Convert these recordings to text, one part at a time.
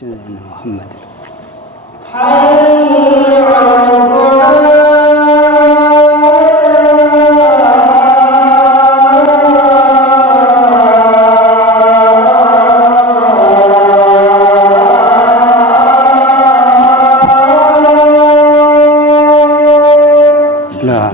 سيدنا محمد. حي على الصلاة. لا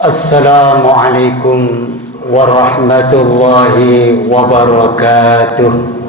Assalamualaikum warahmatullahi wabarakatuh.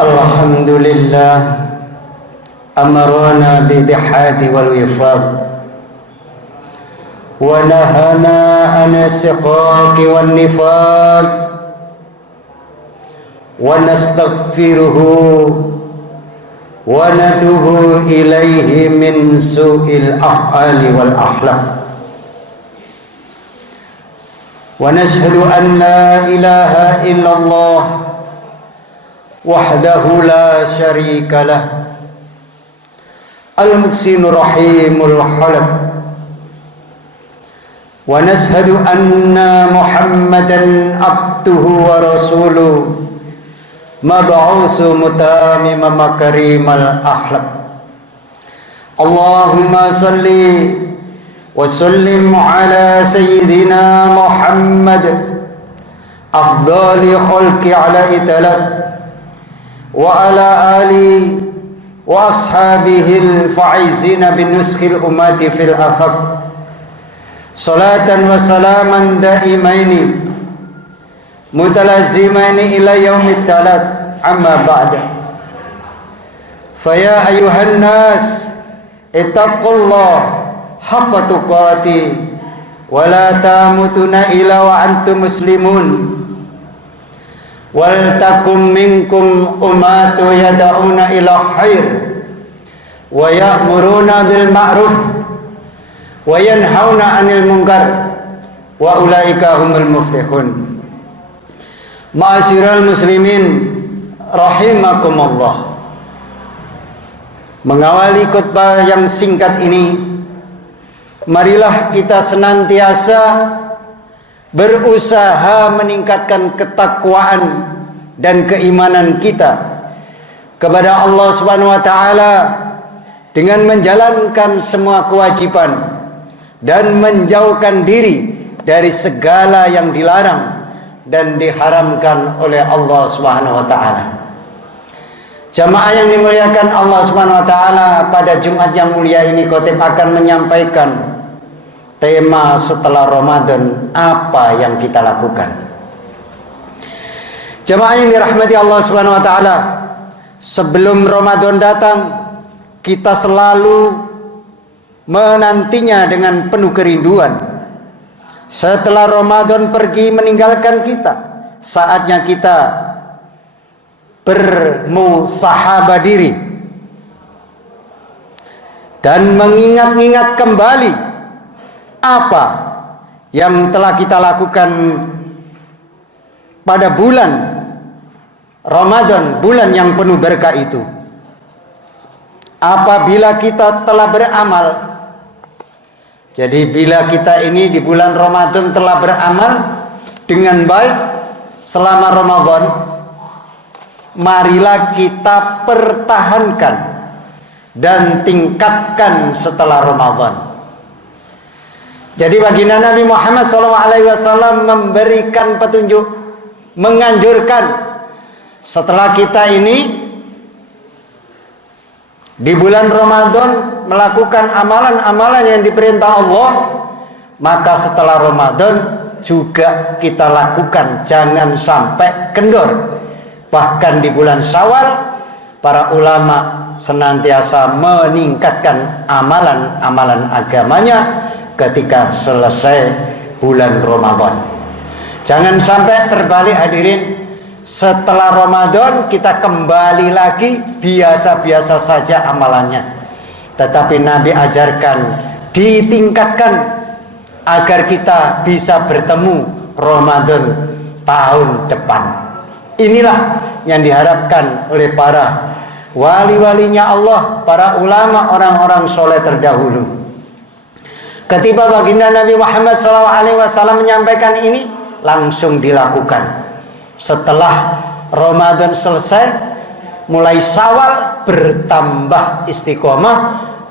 Alhamdulillah amarana bidihati wal wifaq wa nahana an siqaqi wan nifaq wa nastaghfiruhu wa natubu ilaihi min su'il af'ali wal akhlaq wa nashhadu an la ilaha illallah wahdahu la syarika lah al-muqsinu rahimul khalq wa nashhadu anna muhammadan abduhu wa rasuluh mab'usu mutamima makarimal akhlaq Allahumma salli wa sallim ala sayyidina Muhammad afdali khalqi ala italab wa ala ali wa ashabihil faizina bin nuskil umati fil afaq salatan wa salaman daimaini mutalazimaini ila yaumit talab amma ba'da faya ayuhan nas ittaqullah haqqa tuqati wa la tamutunna illa wa antum muslimun wal takum minkum ummatu yad'una ila khair wa ya'muruna bil ma'ruf wa yanhauna 'anil munkar wa ulaika humul muflihun. Ma'asyiral muslimin rahimakumullah. Mengawali khutbah yang singkat ini, marilah kita senantiasa berusaha meningkatkan ketakwaan dan keimanan kita kepada Allah Subhanahu wa taala dengan menjalankan semua kewajiban dan menjauhkan diri dari segala yang dilarang dan diharamkan oleh Allah Subhanahu wa taala. Jamaah yang dimuliakan Allah Subhanahu wa taala, pada Jumat yang mulia ini khotib akan menyampaikan tema setelah Ramadan, apa yang kita lakukan. Jamaah yang dirahmati Allah Subhanahu wa taala, sebelum Ramadan datang kita selalu menantinya dengan penuh kerinduan. Setelah Ramadan pergi meninggalkan kita, saatnya kita bermusahabah diri dan mengingat-ingat kembali apa yang telah kita lakukan pada bulan Ramadan, bulan yang penuh berkah itu. Apabila kita telah beramal, jadi bila kita ini di bulan Ramadan telah beramal dengan baik selama Ramadan, marilah kita pertahankan dan tingkatkan setelah Ramadan. Jadi baginda Nabi Muhammad SAW memberikan petunjuk, menganjurkan setelah kita ini di bulan Ramadan melakukan amalan-amalan yang diperintah Allah, maka setelah Ramadan juga kita lakukan, jangan sampai kendor. Bahkan di bulan Syawal, para ulama senantiasa meningkatkan amalan-amalan agamanya ketika selesai bulan Ramadan. Jangan sampai terbalik hadirin, setelah Ramadan kita kembali lagi biasa-biasa saja amalannya. Tetapi Nabi ajarkan ditingkatkan agar kita bisa bertemu Ramadan tahun depan. Inilah yang diharapkan oleh para wali-walinya Allah, para ulama, orang-orang soleh terdahulu. Ketika baginda Nabi Muhammad SAW menyampaikan ini, langsung dilakukan. Setelah Ramadan selesai, mulai Syawal bertambah istiqomah,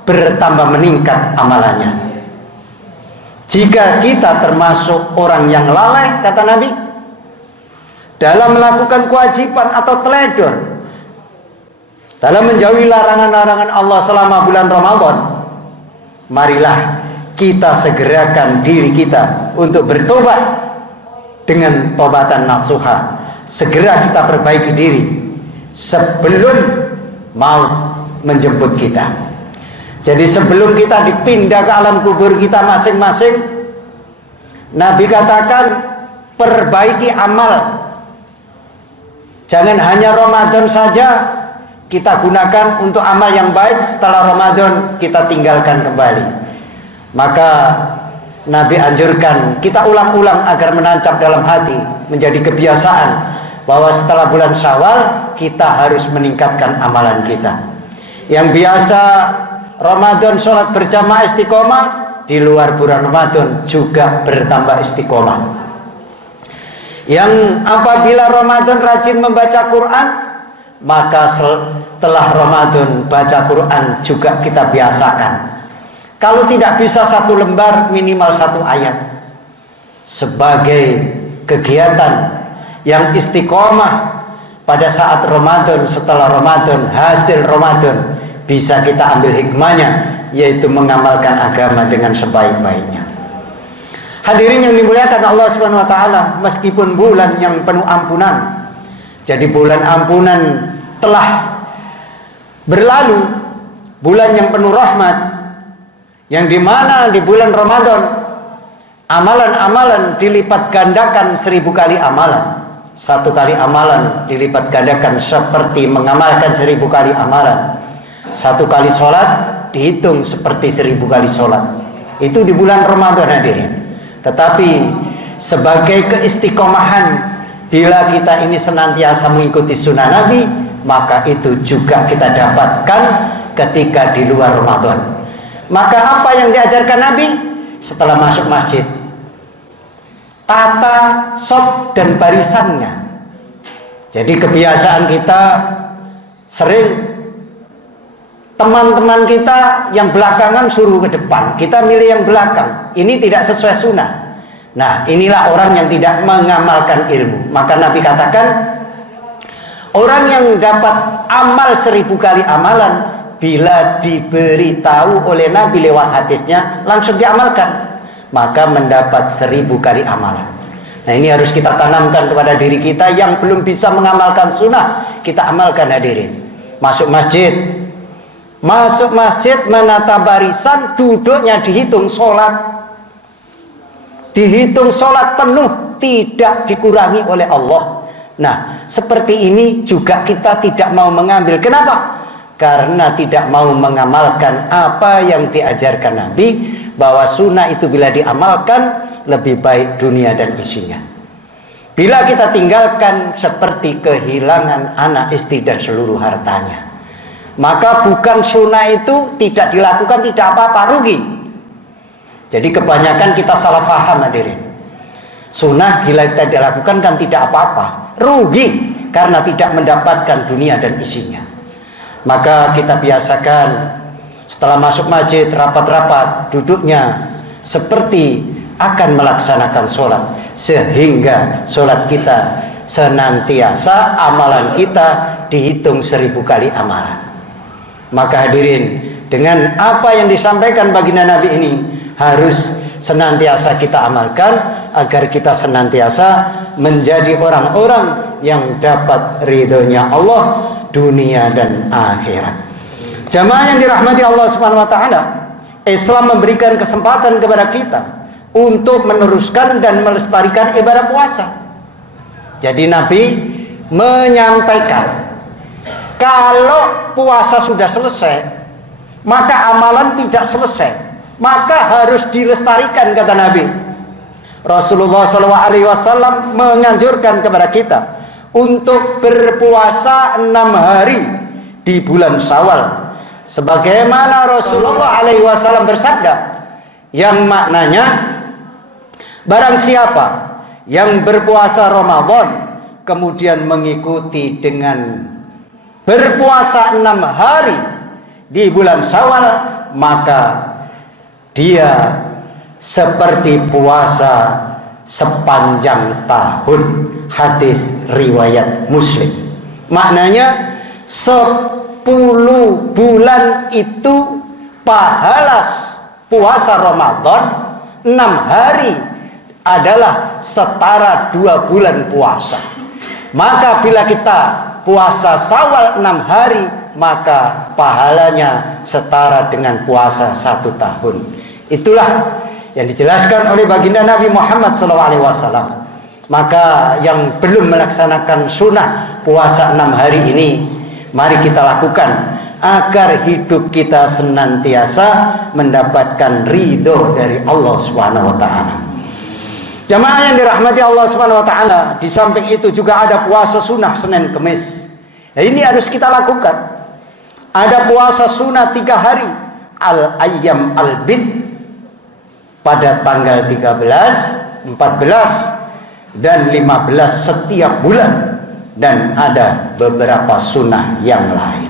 bertambah meningkat amalannya. Jika kita termasuk orang yang lalai, kata Nabi, dalam melakukan kewajiban atau teledor dalam menjauhi larangan-larangan Allah selama bulan Ramadan, marilah kita segerakan diri kita untuk bertobat dengan tobatan nasuha. Segera kita perbaiki diri sebelum maut menjemput kita. Jadi sebelum kita dipindah ke alam kubur kita masing-masing, Nabi katakan perbaiki amal. Jangan hanya Ramadan saja kita gunakan untuk amal yang baik, setelah Ramadan kita tinggalkan kembali. Maka Nabi anjurkan kita ulang-ulang agar menancap dalam hati, menjadi kebiasaan bahwa setelah bulan Syawal kita harus meningkatkan amalan kita. Yang biasa Ramadan sholat berjamaah istiqomah, di luar bulan Ramadan juga bertambah istiqomah. Yang apabila Ramadan rajin membaca Quran, maka setelah Ramadan baca Quran juga kita biasakan. Kalau tidak bisa 1 lembar, minimal 1 ayat. Sebagai kegiatan yang istiqomah pada saat Ramadan, setelah Ramadan, hasil Ramadan, bisa kita ambil hikmahnya, yaitu mengamalkan agama dengan sebaik-baiknya. Hadirin yang dimuliakan Allah Subhanahu wa taala, meskipun bulan yang penuh ampunan, jadi bulan ampunan telah berlalu, bulan yang penuh rahmat, yang dimana di bulan Ramadan amalan-amalan dilipat gandakan 1000 kali amalan. 1 kali amalan dilipat gandakan seperti mengamalkan 1000 kali amalan. 1 kali sholat dihitung seperti 1000 kali sholat. Itu di bulan Ramadan, hadirin. Tetapi sebagai keistiqomahan, bila kita ini senantiasa mengikuti sunnah Nabi, maka itu juga kita dapatkan ketika di luar Ramadan. Maka apa yang diajarkan Nabi setelah masuk masjid? Tata sop dan barisannya. Jadi kebiasaan kita sering teman-teman kita yang belakangan suruh ke depan, kita milih yang belakang. Ini tidak sesuai sunnah. Nah, inilah orang yang tidak mengamalkan ilmu. Maka Nabi katakan, orang yang dapat amal 1000 kali amalan, bila diberitahu oleh Nabi lewat hadisnya, langsung diamalkan, maka mendapat 1000 kali amalan. Nah, ini harus kita tanamkan kepada diri kita yang belum bisa mengamalkan sunnah. Kita amalkan, hadirin. Masuk masjid menata barisan, duduknya dihitung, sholat dihitung, sholat penuh, tidak dikurangi oleh Allah. Nah, seperti ini juga kita tidak mau mengambil. Kenapa? Karena tidak mau mengamalkan apa yang diajarkan Nabi, bahwa sunnah itu bila diamalkan lebih baik dunia dan isinya. Bila kita tinggalkan, seperti kehilangan anak, istri, dan seluruh hartanya. Maka bukan sunnah itu tidak dilakukan tidak apa-apa, rugi. Jadi kebanyakan kita salah paham, hadirin. Sunnah bila kita dilakukan kan tidak apa-apa, rugi karena tidak mendapatkan dunia dan isinya. Maka kita biasakan setelah masuk masjid, rapat-rapat, duduknya seperti akan melaksanakan sholat, sehingga sholat kita senantiasa, amalan kita dihitung 1000 kali amalan. Maka hadirin, dengan apa yang disampaikan baginda Nabi ini harus senantiasa kita amalkan, agar kita senantiasa menjadi orang-orang yang dapat ridhonya Allah dunia dan akhirat. Jamaah yang dirahmati Allah Subhanahu wa taala, Islam memberikan kesempatan kepada kita untuk meneruskan dan melestarikan ibadah puasa. Jadi Nabi menyampaikan, kalau puasa sudah selesai, maka amalan tidak selesai, maka harus dilestarikan, kata Nabi. Rasulullah SAW menganjurkan kepada kita untuk berpuasa 6 hari di bulan Syawal, sebagaimana Rasulullah SAW bersabda, yang maknanya, barang siapa yang berpuasa Ramadan kemudian mengikuti dengan berpuasa 6 hari di bulan Syawal, maka dia seperti puasa sepanjang tahun. Hadis riwayat Muslim. Maknanya 10 bulan itu pahala puasa Ramadan 6 hari adalah setara 2 bulan puasa. Maka bila kita puasa Syawal 6 hari, maka pahalanya setara dengan puasa 1 tahun. Itulah yang dijelaskan oleh baginda Nabi Muhammad SAW. Maka yang belum melaksanakan sunnah puasa 6 hari ini, mari kita lakukan, agar hidup kita senantiasa mendapatkan ridho dari Allah Subhanahu wa taala. Jamaah yang dirahmati Allah Subhanahu wa taala, di samping itu juga ada puasa sunnah Senin Kemis. Nah, ini harus kita lakukan. Ada puasa sunnah 3 hari, al-ayyam al-bid, pada tanggal 13, 14, dan 15 setiap bulan. dan ada beberapa sunnah yang lain.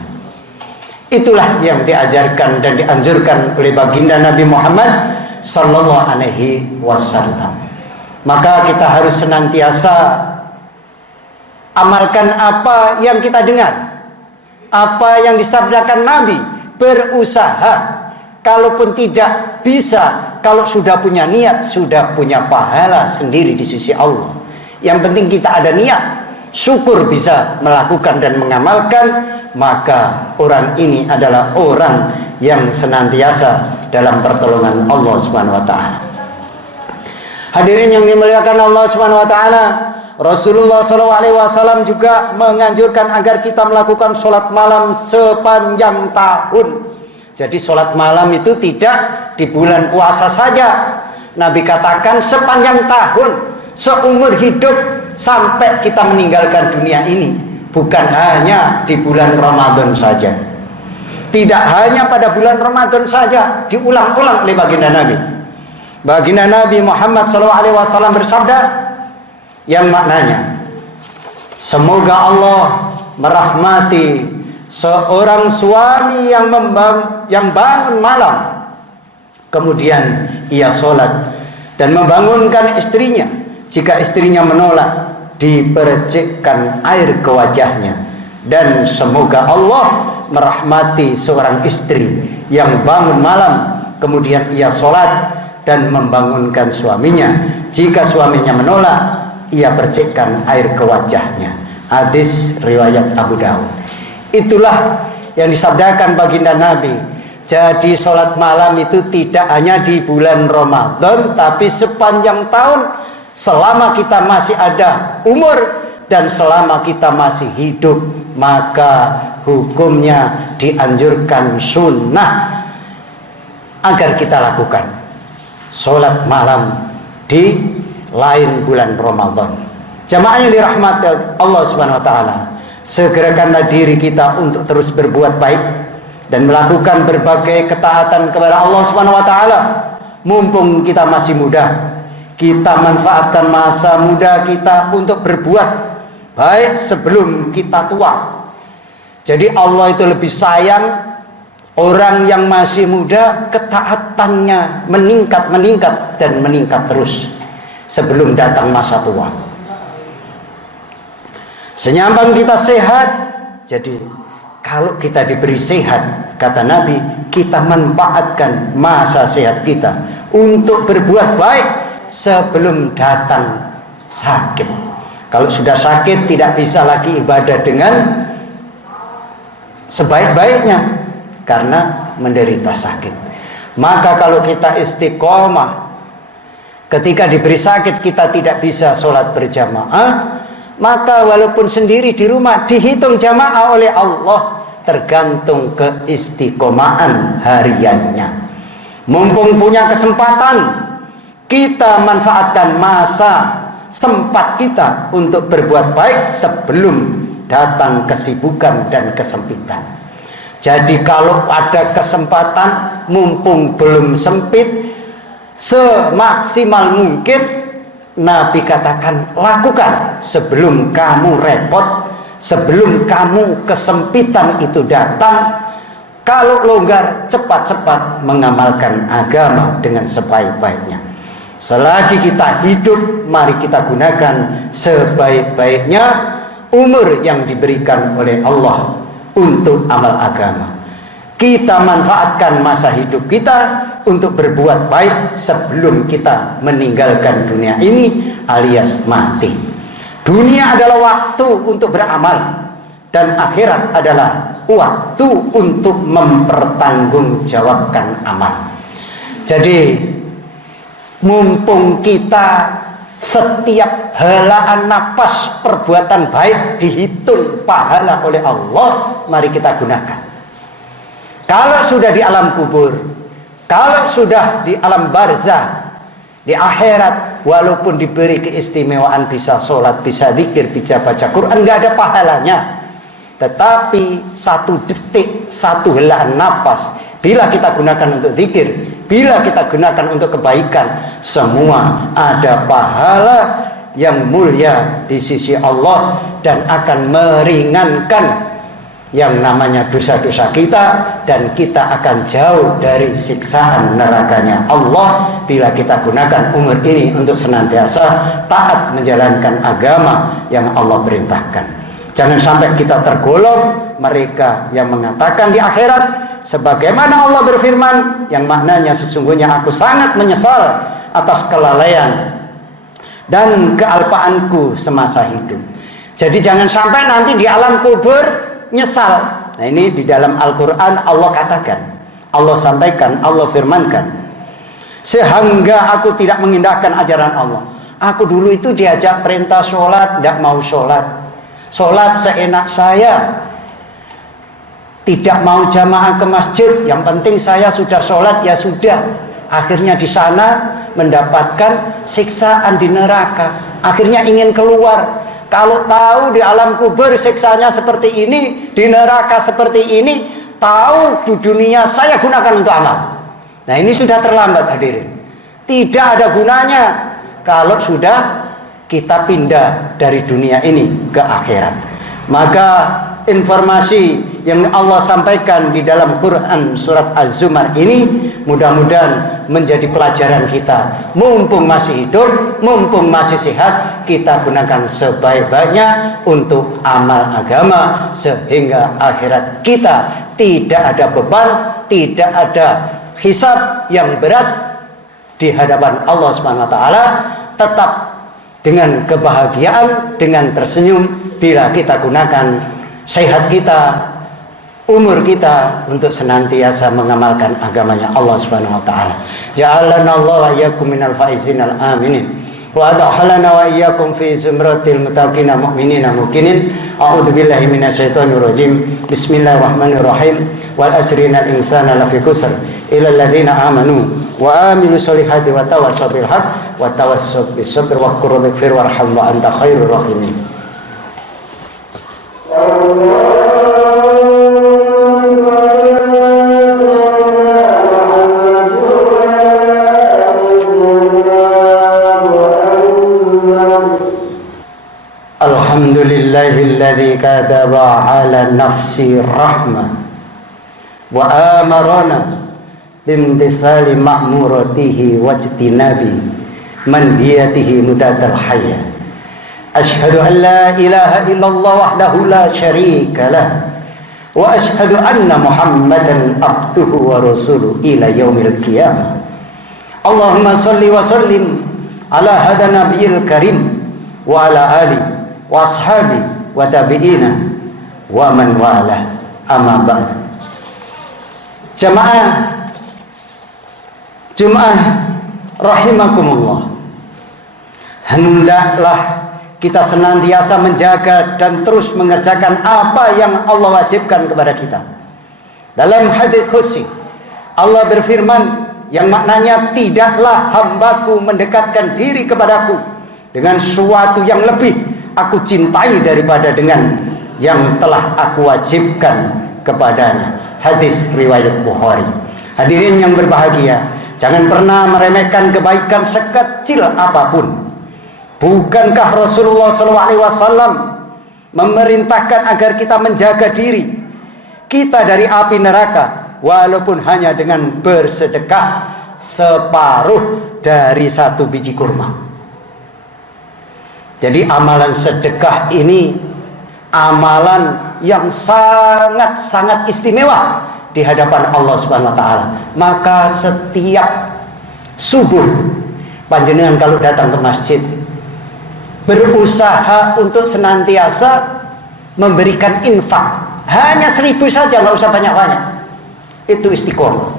Itulah yang diajarkan dan dianjurkan oleh baginda Nabi Muhammad sallallahu alaihi wasallam. Maka kita harus senantiasa amalkan apa yang kita dengar, apa yang disabdakan Nabi, berusaha. Kalaupun tidak bisa, kalau sudah punya niat, sudah punya pahala sendiri di sisi Allah. Yang penting kita ada niat, syukur bisa melakukan dan mengamalkan, maka orang ini adalah orang yang senantiasa dalam pertolongan Allah Subhanahu wa taala. Hadirin yang dimuliakan Allah Subhanahu wa taala, Rasulullah SAW juga menganjurkan agar kita melakukan sholat malam sepanjang tahun. Jadi sholat malam itu tidak di bulan puasa saja. Nabi katakan sepanjang tahun, seumur hidup sampai kita meninggalkan dunia ini. Bukan hanya di bulan Ramadan saja. Tidak hanya pada bulan Ramadan saja, diulang-ulang oleh baginda Nabi. Baginda Nabi Muhammad SAW bersabda yang maknanya, semoga Allah merahmati seorang suami yang bangun malam, kemudian ia sholat dan membangunkan istrinya. Jika istrinya menolak, dipercikkan air ke wajahnya. Dan semoga Allah merahmati seorang istri yang bangun malam, kemudian ia sholat dan membangunkan suaminya. Jika suaminya menolak, ia percikkan air ke wajahnya. Hadis riwayat Abu Dawud. Itulah yang disabdakan baginda Nabi. Jadi sholat malam itu tidak hanya di bulan Ramadan, tapi sepanjang tahun, selama kita masih ada umur dan selama kita masih hidup, maka hukumnya dianjurkan sunnah agar kita lakukan sholat malam di lain bulan Ramadan. Jamaah yang dirahmati Allah Subhanahu wa taala, segerakanlah diri kita untuk terus berbuat baik dan melakukan berbagai ketaatan kepada Allah Subhanahu wa taala. Mumpung kita masih muda, kita manfaatkan masa muda kita untuk berbuat baik sebelum kita tua. Jadi Allah itu lebih sayang orang yang masih muda, ketaatannya meningkat dan meningkat terus sebelum datang masa tua. Senyambang kita sehat. Jadi kalau kita diberi sehat, kata Nabi, kita manfaatkan masa sehat kita untuk berbuat baik sebelum datang sakit. Kalau sudah sakit, tidak bisa lagi ibadah dengan sebaik-baiknya karena menderita sakit. Maka kalau kita istiqomah, ketika diberi sakit kita tidak bisa sholat berjamaah, maka walaupun sendiri di rumah dihitung jamaah oleh Allah, tergantung keistiqomahan hariannya. Mumpung punya kesempatan, kita manfaatkan masa sempat kita untuk berbuat baik sebelum datang kesibukan dan kesempitan. Jadi kalau ada kesempatan, mumpung belum sempit, semaksimal mungkin Nabi katakan lakukan sebelum kamu repot, sebelum kamu kesempitan itu datang. Kalau longgar, cepat-cepat mengamalkan agama dengan sebaik-baiknya. Selagi kita hidup, mari kita gunakan sebaik-baiknya umur yang diberikan oleh Allah untuk amal agama. Kita manfaatkan masa hidup kita untuk berbuat baik sebelum kita meninggalkan dunia ini alias mati. Dunia adalah waktu untuk beramal dan akhirat adalah waktu untuk mempertanggungjawabkan amal. Jadi mumpung kita setiap helaan napas perbuatan baik dihitung pahala oleh Allah, mari kita gunakan. Kalau sudah di alam kubur, kalau sudah di alam barzah, di akhirat, walaupun diberi keistimewaan bisa sholat, bisa zikir, bisa baca Quran, nggak ada pahalanya. Tetapi satu detik, satu helaan napas, bila kita gunakan untuk zikir, bila kita gunakan untuk kebaikan, semua ada pahala yang mulia di sisi Allah dan akan meringankan yang namanya dosa-dosa kita, dan kita akan jauh dari siksaan nerakanya Allah bila kita gunakan umur ini untuk senantiasa taat menjalankan agama yang Allah perintahkan. Jangan sampai kita tergolong mereka yang mengatakan di akhirat sebagaimana Allah berfirman, yang maknanya sesungguhnya aku sangat menyesal atas kelalaian dan kealpaanku semasa hidup. Jadi jangan sampai nanti di alam kubur nyesal. Nah, ini di dalam Al-Quran Allah katakan, Allah sampaikan, Allah firmankan, sehingga aku tidak mengindahkan ajaran Allah. Aku dulu itu diajak perintah sholat, tidak mau sholat. Sholat seenak saya, tidak mau jamaah ke masjid. Yang penting saya sudah sholat, ya sudah. Akhirnya di sana mendapatkan siksaan di neraka. Akhirnya ingin keluar. Kalau tahu di alam kubur siksanya seperti ini, di neraka seperti ini, tahu di dunia saya gunakan untuk amal. Nah, ini sudah terlambat hadirin. Tidak ada gunanya kalau sudah kita pindah dari dunia ini ke akhirat. Maka informasi yang Allah sampaikan di dalam Quran surat Az-Zumar ini mudah-mudahan menjadi pelajaran kita. Mumpung masih hidup, mumpung masih sehat, kita gunakan sebaik-baiknya untuk amal agama, sehingga akhirat kita tidak ada beban, tidak ada hisab yang berat di hadapan Allah Subhanahu wa taala, tetap dengan kebahagiaan, dengan tersenyum bila kita gunakan sehat kita, umur kita untuk senantiasa mengamalkan agamanya Allah Subhanahu wa taala. Ja'alana Allah wa iyyakum minal faizin al aminin. Wa adkhalana wa iyyakum fi zumratil muttaqin mu'minin muqinin. A'udzu billahi minasyaitonir rajim. Bismillahirrahmanirrahim. Wal asri innal insana lafi khusr illa alladziina amanu wa amilus solihati wa tawassaw bil haqq wa tawassaw bis sabr wa qur rabbighfir warham wa anta khairur rahimin. Alhamdulillahilladzi kataba ala nafsi rahmah wa amarana bimtisali ma'muratihi wajtinabi manhiyatihi mudatal hayya. Ashhadu an la ilaha illallah wahdahu la syarika lah wa ashhadu anna Muhammadan abduhu wa rasuluhu ila yaumil qiyamah. Allahumma salli wa sallim ala hada nabiyil karim wa ala ali wa ashabi wa tabi'ina wa man wala, amma ba'd. Jamaah rahimakumullah, hendaklah kita senantiasa menjaga dan terus mengerjakan apa yang Allah wajibkan kepada kita. Dalam hadits qudsi Allah berfirman yang maknanya, tidaklah hambaku mendekatkan diri kepadaku dengan sesuatu yang lebih aku cintai daripada dengan yang telah aku wajibkan kepadanya. Hadis riwayat Bukhari. Hadirin yang berbahagia, jangan pernah meremehkan kebaikan sekecil apapun. Bukankah Rasulullah SAW memerintahkan agar kita menjaga diri kita dari api neraka, walaupun hanya dengan bersedekah separuh dari satu biji kurma. Jadi amalan sedekah ini amalan yang sangat-sangat istimewa di hadapan Allah Subhanahu wa taala. Maka setiap subuh panjenengan kalau datang ke masjid, berusaha untuk senantiasa memberikan infak. Hanya 1.000 saja, nggak usah banyak-banyak. Itu istiqomah.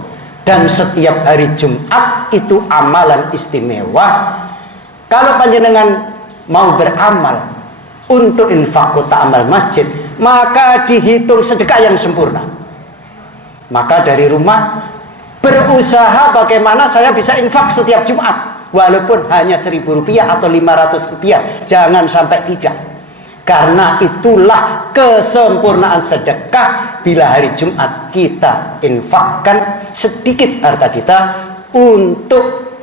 Dan setiap hari Jumat itu amalan istimewa. Kalau panjenengan mau beramal untuk infak kota amal masjid, maka dihitung sedekah yang sempurna. Maka dari rumah berusaha bagaimana saya bisa infak setiap Jumat, walaupun hanya 1.000 rupiah atau 500 rupiah, jangan sampai tidak. Karena itulah kesempurnaan sedekah bila hari Jumat kita infakkan sedikit harta kita untuk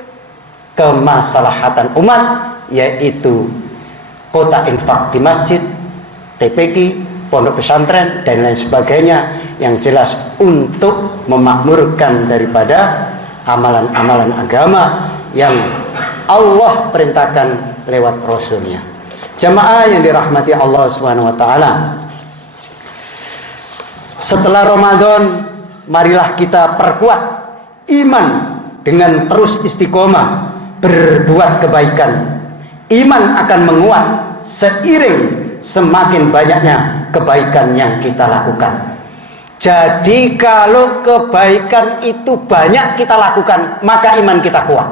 kemaslahatan umat, yaitu kota infak di masjid, TPQ, pondok pesantren, dan lain sebagainya, yang jelas untuk memakmurkan daripada amalan-amalan agama yang Allah perintahkan lewat Rasulnya. Jamaah yang dirahmati Allah Subhanahu wa taala, setelah Ramadan marilah kita perkuat iman dengan terus istiqomah berbuat kebaikan. Iman akan menguat seiring semakin banyaknya kebaikan yang kita lakukan. Jadi kalau kebaikan itu banyak kita lakukan, maka iman kita kuat.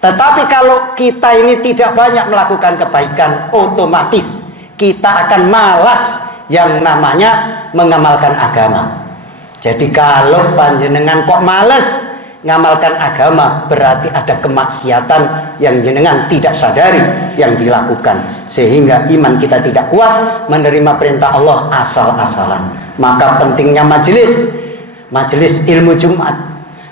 Tetapi kalau kita ini tidak banyak melakukan kebaikan, otomatis kita akan malas yang namanya mengamalkan agama. Jadi kalau panjenengan kok malas ngamalkan agama, berarti ada kemaksiatan yang jenengan tidak sadari yang dilakukan, sehingga iman kita tidak kuat menerima perintah Allah asal-asalan. Maka pentingnya majelis ilmu Jumat.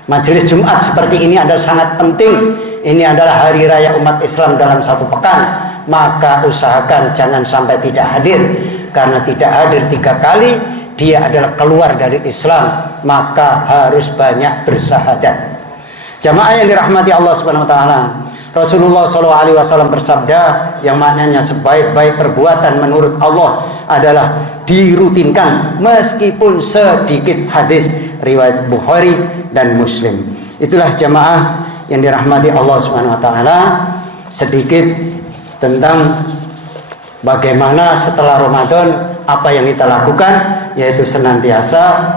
Majelis Jumat seperti ini adalah sangat penting. Ini adalah hari raya umat Islam dalam satu pekan, maka usahakan jangan sampai tidak hadir. Karena tidak hadir 3 kali, dia adalah keluar dari Islam, maka harus banyak bersahadat. Jamaah yang dirahmati Allah Subhanahu wa taala, Rasulullah SAW bersabda yang maknanya sebaik-baik perbuatan menurut Allah adalah dirutinkan meskipun sedikit. Hadis riwayat Bukhari dan Muslim. Itulah jamaah yang dirahmati Allah Subhanahu wa taala, sedikit tentang bagaimana setelah Ramadan apa yang kita lakukan, yaitu senantiasa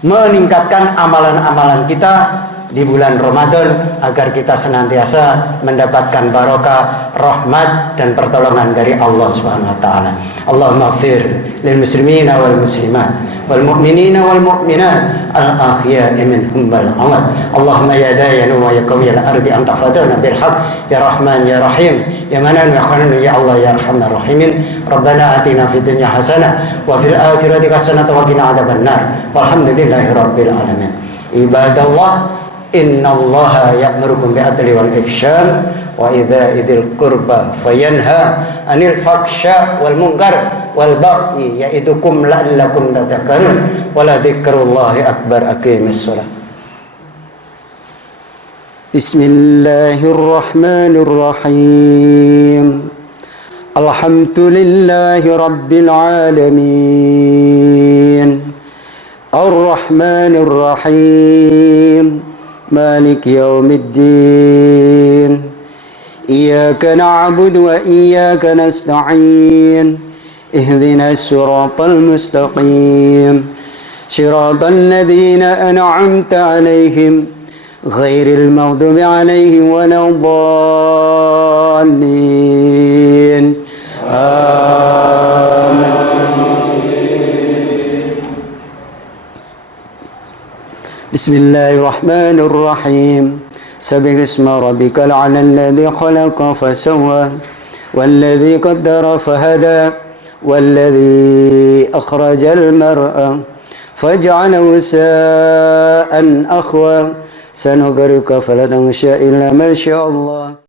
meningkatkan amalan-amalan kita di bulan Ramadan agar kita senantiasa mendapatkan barokah, rahmat dan pertolongan dari Allah Subhanahu wa taala. Allahumma ighfir lil muslimina wal muslimat wal mu'minina wal mu'minat al ahya'i minhum wal amwat. Allahumma ya dayanu wa ya qawiyal ardi anta fadana bil haqq ya rahman ya rahim ya manan ya khanan ya Allah ya arhamar rahimin. Rabbana atina fid dunya hasanah wa fil akhirati hasanah wa qina adzabannar. Walhamdulillahi rabbil alamin. Ibadallah, innallaha ya'murukum bi'adli wal ihsan wa idza'il qurba fayanha 'anil fahsya wal munkar wal baghi ya'idukum la'allakum tadhakkarun wa la dzikrullahi akbar. Aqimis shalah. Bismillahirrahmanirrahim. Alhamdulillahi rabbil alamin. Ar-Rahmanir Rahim. مالك يوم الدين إياك نعبد وإياك نستعين اهدنا الصراط المستقيم صراط الذين أنعمت عليهم غير المغضوب عليهم ولا الضالين آمين. Bismillahirrahmanirrahim. Sabih isma rabbikal a'la alladhi khalaqa fasawwa walladhi qaddara fahada walladhi akhrajal mar'a faj'alahu sa'an akhwa sanughriqa fala tansha illa ma syaa Allah.